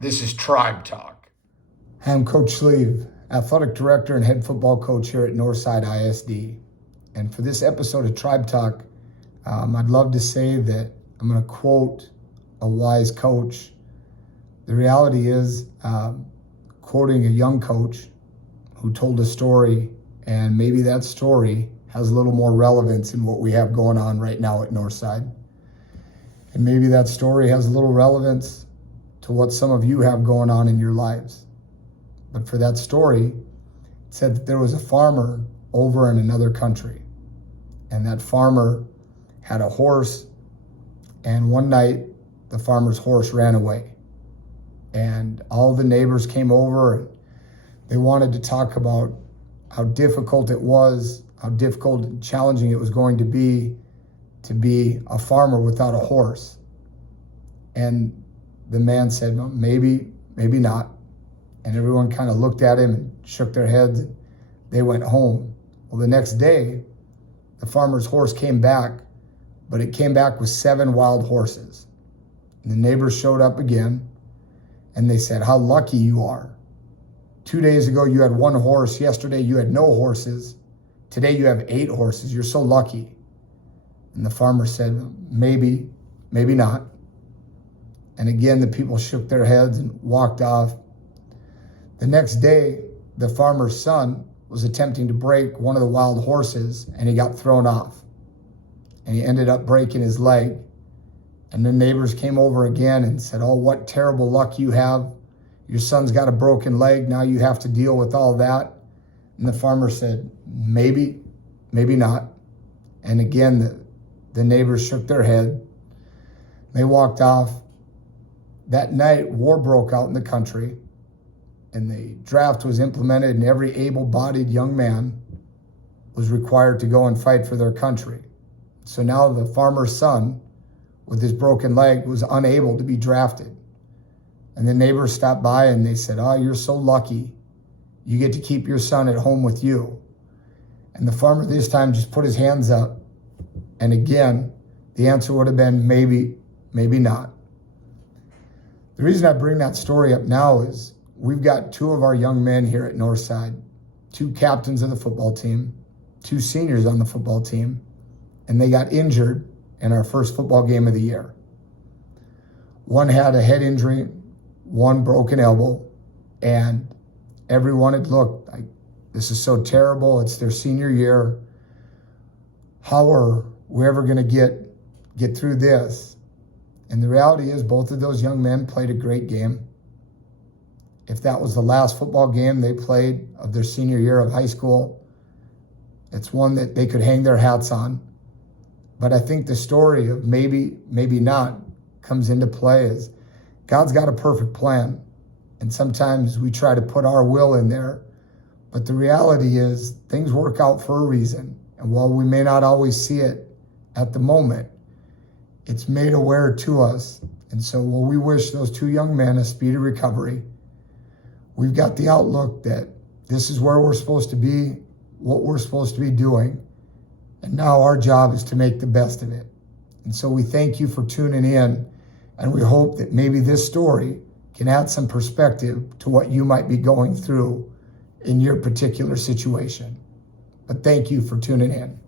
This is Tribe Talk. I'm Coach Sleeve, Athletic Director and Head Football Coach here at Northside ISD. And for this episode of Tribe Talk, I'd love to say that I'm going to quote a wise coach. The reality is, quoting a young coach who told a story, and maybe that story has a little more relevance in what we have going on right now at Northside. And maybe that story has a little relevance to what some of you have going on in your lives. But for that story, it said that there was a farmer over in another country. And that farmer had a horse, and one night the farmer's horse ran away. And all the neighbors came over and they wanted to talk about how difficult it was, how difficult and challenging it was going to be a farmer without a horse. And the man said, well, maybe not. And everyone kind of looked at him and shook their heads. And they went home. Well, the next day, the farmer's horse came back, but it came back with 7 wild horses. And the neighbors showed up again, and they said, how lucky you are. 2 days ago, you had 1 horse. Yesterday, you had no horses. Today, you have 8 horses. You're so lucky. And the farmer said, maybe not. And again, the people shook their heads and walked off. The next day, the farmer's son was attempting to break one of the wild horses, and he got thrown off. And he ended up breaking his leg. And the neighbors came over again and said, oh, what terrible luck you have. Your son's got a broken leg. Now you have to deal with all that. And the farmer said, maybe not. And again, the neighbors shook their head. They walked off. That night, war broke out in the country, and the draft was implemented, and every able-bodied young man was required to go and fight for their country. So now the farmer's son, with his broken leg, was unable to be drafted. And the neighbors stopped by and they said, oh, you're so lucky. You get to keep your son at home with you. And the farmer this time just put his hands up. And again, the answer would have been maybe not. The reason I bring that story up now is we've got 2 of our young men here at Northside, 2 captains of the football team, 2 seniors on the football team, and they got injured in our first football game of the year. One had a head injury, one broken elbow, and everyone had looked like, this is so terrible. It's their senior year. How are we ever going to get through this? And the reality is both of those young men played a great game. If that was the last football game they played of their senior year of high school, it's one that they could hang their hats on. But I think the story of maybe not comes into play is God's got a perfect plan. And sometimes we try to put our will in there. But the reality is things work out for a reason. And while we may not always see it at the moment, it's made aware to us. And so while we wish those 2 young men a speedy recovery, we've got the outlook that this is where we're supposed to be, what we're supposed to be doing. And now our job is to make the best of it. And so we thank you for tuning in, and we hope that maybe this story can add some perspective to what you might be going through in your particular situation. But thank you for tuning in.